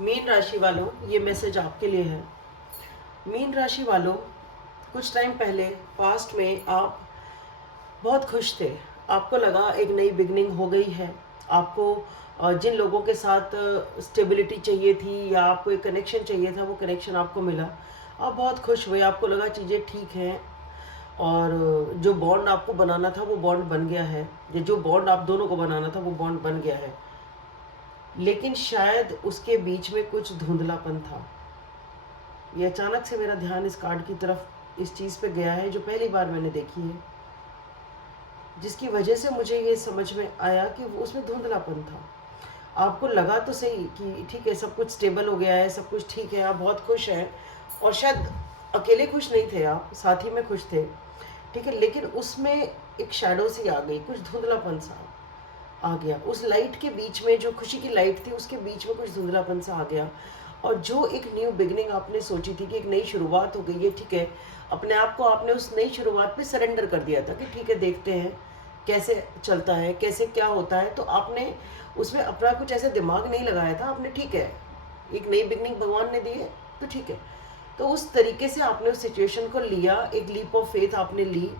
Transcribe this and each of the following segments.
Mean राशि वालों, ये मैसेज आपके लिए है। मीन राशि वालों, कुछ टाइम पहले पास्ट में आप बहुत खुश थे। आपको लगा एक नई बिगनिंग हो गई है। आपको जिन लोगों के साथ स्टेबिलिटी चाहिए थी या आपको एक कनेक्शन चाहिए था, वो कनेक्शन आपको मिला। आप बहुत खुश हुए, आपको लगा चीज़ें ठीक हैं और जो बॉन्ड आपको बनाना था वो बॉन्ड बन गया है। ये जो बॉन्ड आप दोनों को बनाना था वो बॉन्ड बन गया है। लेकिन शायद उसके बीच में कुछ धुंधलापन था। ये अचानक से मेरा ध्यान इस कार्ड की तरफ इस चीज़ पे गया है जो पहली बार मैंने देखी है, जिसकी वजह से मुझे ये समझ में आया कि वो उसमें धुंधलापन था। आपको लगा तो सही कि ठीक है, सब कुछ स्टेबल हो गया है, सब कुछ ठीक है, आप बहुत खुश हैं और शायद अकेले खुश नहीं थे, आप साथ ही में खुश थे, ठीक है। लेकिन उसमें एक शैडो सी आ गई, कुछ धुंधलापन सा आ गया। उस लाइट के बीच में, जो खुशी की लाइट थी, उसके बीच में कुछ धुंधलापन सा आ गया। और जो एक न्यू बिगनिंग आपने सोची थी कि एक नई शुरुआत हो गई है, ठीक है, अपने आप को आपने उस नई शुरुआत पे सरेंडर कर दिया था कि ठीक है, देखते हैं कैसे चलता है, कैसे क्या होता है। तो आपने उसमें अपना कुछ ऐसे दिमाग नहीं लगाया था। आपने ठीक है, एक नई बिगनिंग भगवान ने दी है तो ठीक है। तो उस तरीके से आपने उस सिचुएशन को लिया, एक लीप ऑफ फेथ आपने ली।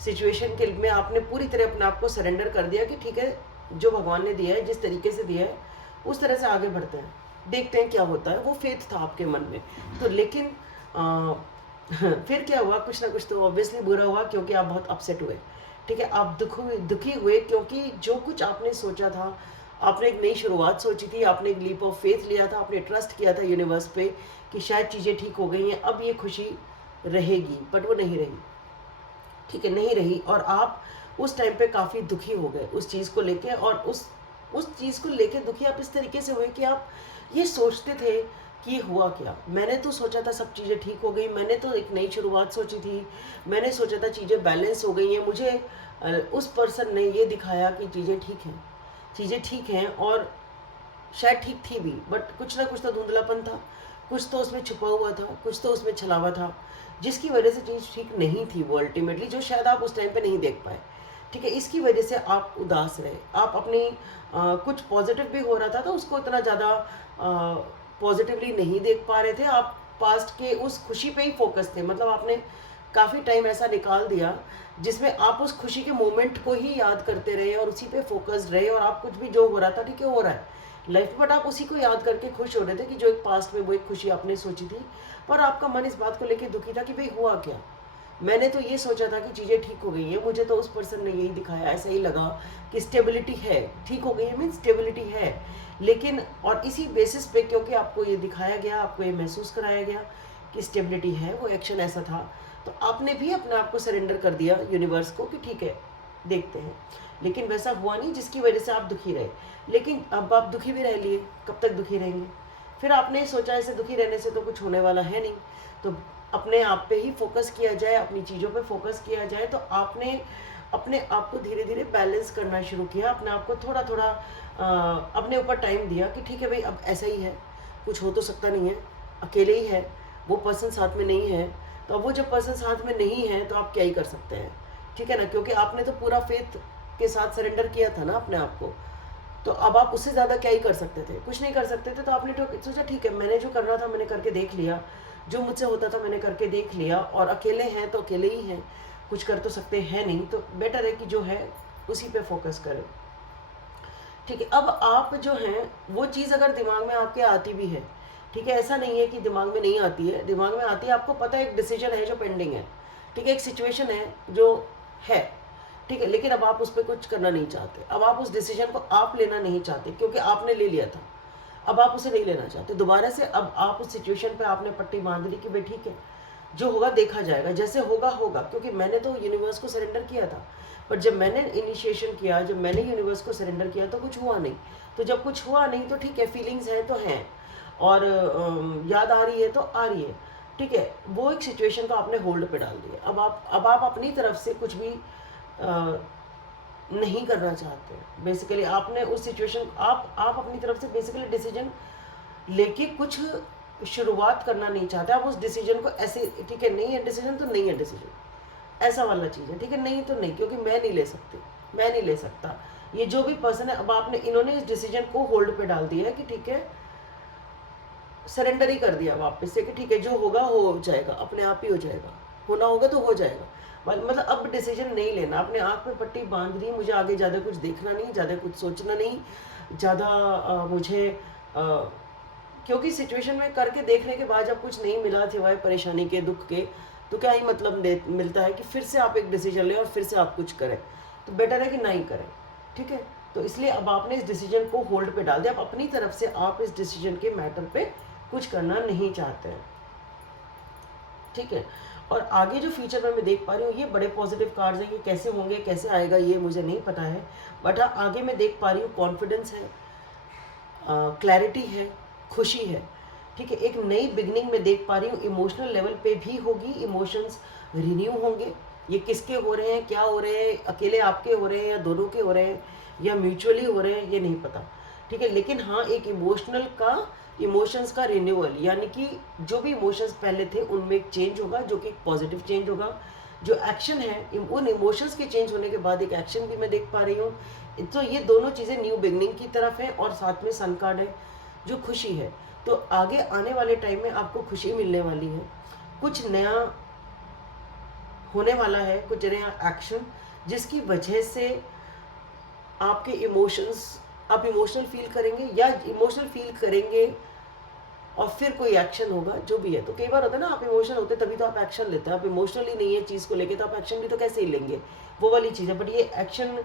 सिचुएशन के में आपने पूरी तरह अपने आप को सरेंडर कर दिया कि ठीक है, जो भगवान ने दिया है, जिस तरीके से दिया है, उस तरह से आगे बढ़ते हैं, देखते हैं क्या होता है। वो फेथ था आपके मन में। तो लेकिन फिर क्या हुआ, कुछ ना कुछ तो ऑब्वियसली बुरा हुआ, क्योंकि आप बहुत अपसेट हुए, ठीक है। आप दुखी हुए क्योंकि जो कुछ आपने सोचा था, आपने एक नई शुरुआत सोची थी, आपने एक लीप ऑफ फेथ लिया था, आपने ट्रस्ट किया था यूनिवर्स पे कि शायद चीज़ें ठीक हो गई हैं, अब ये खुशी रहेगी, बट वो नहीं रही, ठीक है, नहीं रही। और आप उस टाइम पे काफ़ी दुखी हो गए उस चीज़ को लेके। और उस चीज़ को लेके दुखी आप इस तरीके से हुए कि आप ये सोचते थे कि ये हुआ क्या। मैंने तो सोचा था सब चीज़ें ठीक हो गई, मैंने तो एक नई शुरुआत सोची थी, मैंने सोचा था चीज़ें बैलेंस हो गई हैं, मुझे उस पर्सन ने ये दिखाया कि चीज़ें ठीक हैं, चीज़ें ठीक हैं। और शायद ठीक थी भी, बट कुछ ना कुछ तो धुंधलापन था, कुछ तो उसमें छुपा हुआ था, कुछ तो उसमें छलावा था, जिसकी वजह से चीज़ ठीक नहीं थी वो अल्टीमेटली, जो शायद आप उस टाइम पे नहीं देख पाए, ठीक है। इसकी वजह से आप उदास रहे। आप अपनी कुछ पॉजिटिव भी हो रहा था तो उसको इतना ज़्यादा पॉजिटिवली नहीं देख पा रहे थे। आप पास्ट के उस खुशी पे ही फोकस थे, मतलब आपने काफ़ी टाइम ऐसा निकाल दिया जिसमें आप उस खुशी के मोमेंट को ही याद करते रहे और उसी पे फोकस्ड रहे। और आप कुछ भी जो हो रहा था, ठीक है, हो रहा है लाइफ में, बट आप उसी को याद करके खुश हो रहे थे कि जो एक पास्ट में वो एक खुशी आपने सोची थी। पर आपका मन इस बात को लेके दुखी था कि भाई हुआ क्या, मैंने तो ये सोचा था कि चीज़ें ठीक हो गई हैं, मुझे तो उस पर्सन ने यही दिखाया, ऐसा ही लगा कि स्टेबिलिटी है, ठीक हो गई है, मीन स्टेबिलिटी है। लेकिन और इसी बेसिस पे, क्योंकि आपको ये दिखाया गया, आपको ये महसूस कराया गया कि स्टेबिलिटी है, वो एक्शन ऐसा था, तो आपने भी अपने आप को सरेंडर कर दिया यूनिवर्स को कि ठीक है, देखते हैं। लेकिन वैसा हुआ नहीं, जिसकी वजह से आप दुखी रहे। लेकिन अब आप दुखी भी रह लिए, कब तक दुखी रहेंगे। फिर आपने सोचा ऐसे दुखी रहने से तो कुछ होने वाला है नहीं, तो अपने आप पे ही फोकस किया जाए, अपनी चीज़ों पे फोकस किया जाए। तो आपने अपने आप को धीरे धीरे बैलेंस करना शुरू किया, अपने आप को थोड़ा थोड़ा अपने ऊपर टाइम दिया कि ठीक है भाई, अब ऐसा ही है, कुछ हो तो सकता नहीं है, अकेले ही है, वो पर्सन साथ में नहीं है। तो अब वो जब पर्सन साथ में नहीं है तो आप क्या ही कर सकते हैं, ठीक है ना, क्योंकि आपने तो पूरा फेथ के साथ सरेंडर किया था ना अपने आप को। तो अब आप उससे ज़्यादा क्या ही कर सकते थे, कुछ नहीं कर सकते थे। तो आपने तो सोचा ठीक है, मैंने जो करना था मैंने करके देख लिया, जो मुझसे होता था मैंने करके देख लिया, और अकेले हैं तो अकेले ही हैं, कुछ कर तो सकते हैं नहीं, तो बेटर है कि जो है उसी पे फोकस करें, ठीक है। अब आप जो हैं वो चीज़ अगर दिमाग में आपके आती भी है, ठीक है, ऐसा नहीं है कि दिमाग में नहीं आती है, दिमाग में आती है, आपको पता है एक डिसीजन है जो पेंडिंग है, ठीक है, एक सिचुएशन है जो है, ठीक है, लेकिन अब आप उस पर कुछ करना नहीं चाहते, अब आप उस डिसीजन को आप लेना नहीं चाहते क्योंकि आपने ले लिया था, अब आप उसे नहीं लेना चाहते दोबारा से। अब आप उस सिचुएशन पे आपने पट्टी बांध ली कि भाई ठीक है, जो होगा देखा जाएगा, जैसे होगा होगा, क्योंकि मैंने तो यूनिवर्स को सरेंडर किया था। पर जब मैंने इनिशिएशन किया, जब मैंने यूनिवर्स को सरेंडर किया तो कुछ हुआ नहीं। तो जब कुछ हुआ नहीं तो ठीक है, फीलिंग्स हैं तो हैं, और याद आ रही है तो आ रही है, ठीक है, वो एक सिचुएशन को आपने होल्ड पे डाल दिया। अब आप अपनी तरफ से कुछ भी नहीं करना चाहते। बेसिकली आपने उस सिचुएशन, आप अपनी तरफ से बेसिकली डिसीजन लेके कुछ शुरुआत करना नहीं चाहते। आप उस डिसीजन को ऐसे, ठीक है, नहीं है डिसीजन तो नहीं है डिसीजन, ऐसा वाला चीज़ है, ठीक है, नहीं तो नहीं, क्योंकि मैं नहीं ले सकती, मैं नहीं ले सकता, ये जो भी पर्सन है। अब आपने, इन्होंने इस डिसीजन को होल्ड पे डाल दिया है कि ठीक है, सरेंडर ही कर दिया वापस से कि ठीक है जो होगा हो जाएगा, अपने आप ही हो जाएगा, होना होगा तो हो जाएगा। मतलब अब डिसीजन नहीं लेना, अपने आँख पे पट्टी बांधनी, मुझे आगे ज़्यादा कुछ देखना नहीं, ज़्यादा कुछ सोचना नहीं, ज़्यादा मुझे क्योंकि सिचुएशन में करके देखने के बाद जब कुछ नहीं मिला सिवाय परेशानी के, दुख के, तो क्या ही मतलब मिलता है कि फिर से आप एक डिसीजन लें और फिर से आप कुछ करें। तो बेटर है कि नहीं करें, ठीक है। तो इसलिए अब आपने इस डिसीजन को होल्ड पे डाल दिया, अब अपनी तरफ से आप इस डिसीजन के मैटर पे कुछ करना नहीं चाहते हैं, ठीक है। और आगे जो फ्यूचर में मैं देख पा रही हूँ, ये बड़े पॉजिटिव कार्ड्स हैं, ये कैसे होंगे कैसे आएगा ये मुझे नहीं पता है, बट आगे मैं देख पा रही हूँ कॉन्फिडेंस है, क्लैरिटी है, खुशी है, ठीक है। एक नई बिगनिंग में देख पा रही हूँ, इमोशनल लेवल पे भी होगी, इमोशंस रिन्यू होंगे। ये किसके हो रहे हैं, क्या हो रहे हैं, अकेले आपके हो रहे हैं या दोनों के हो रहे हैं या म्यूचुअली हो रहे हैं, ये नहीं पता, ठीक है। लेकिन हाँ, एक इमोशंस का रिन्यूअल, यानी कि जो भी इमोशंस पहले थे उनमें एक चेंज होगा, जो कि एक पॉजिटिव चेंज होगा। जो एक्शन है, उन इमोशंस के चेंज होने के बाद एक एक्शन भी मैं देख पा रही हूँ। तो ये दोनों चीज़ें न्यू बिगनिंग की तरफ है, और साथ में सन कार्ड है जो खुशी है। तो आगे आने वाले टाइम में आपको खुशी मिलने वाली है, कुछ नया होने वाला है, कुछ नया एक्शन, जिसकी वजह से आपके आप इमोशनल फील करेंगे या इमोशनल फील करेंगे और फिर कोई एक्शन होगा, जो भी है। तो कई बार होता है ना, आप इमोशनल होते तभी तो आप एक्शन लेते हैं, आप इमोशनली नहीं है चीज़ को लेके तो आप एक्शन भी तो कैसे ही लेंगे, वो वाली चीज़ है। बट ये एक्शन,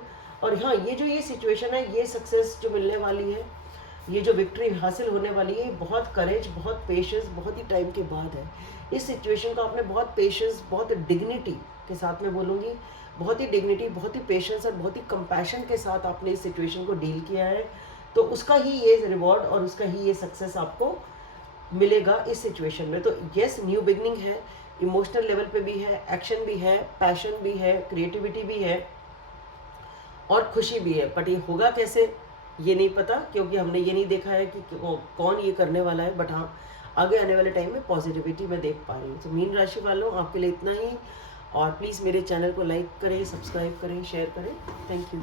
और हाँ, ये सिचुएशन है, ये सक्सेस जो मिलने वाली है, ये जो विक्ट्री हासिल होने वाली है, बहुत करेज, बहुत पेशेंस, बहुत ही टाइम के बाद है। इस सिचुएशन को आपने बहुत पेशेंस, बहुत डिग्निटी के साथ में बोलूँगी, बहुत ही डिग्निटी, बहुत ही पेशेंस और बहुत ही कंपैशन के साथ आपने इस सिचुएशन को डील किया है। तो उसका ही ये रिवॉर्ड और उसका ही ये सक्सेस आपको मिलेगा इस सिचुएशन में। तो यस, न्यू बिगनिंग है, इमोशनल लेवल पे भी है, एक्शन भी है, पैशन भी है, क्रिएटिविटी भी है और खुशी भी है। बट ये होगा कैसे ये नहीं पता, क्योंकि हमने ये नहीं देखा है कि कौन ये करने वाला है। बट हाँ, आगे आने वाले टाइम में पॉजिटिविटी मैं देख पा रही हूँ। तो मीन राशि वालों, आपके लिए इतना ही, और प्लीज़ मेरे चैनल को लाइक करें, सब्सक्राइब करें, शेयर करें। Thank you.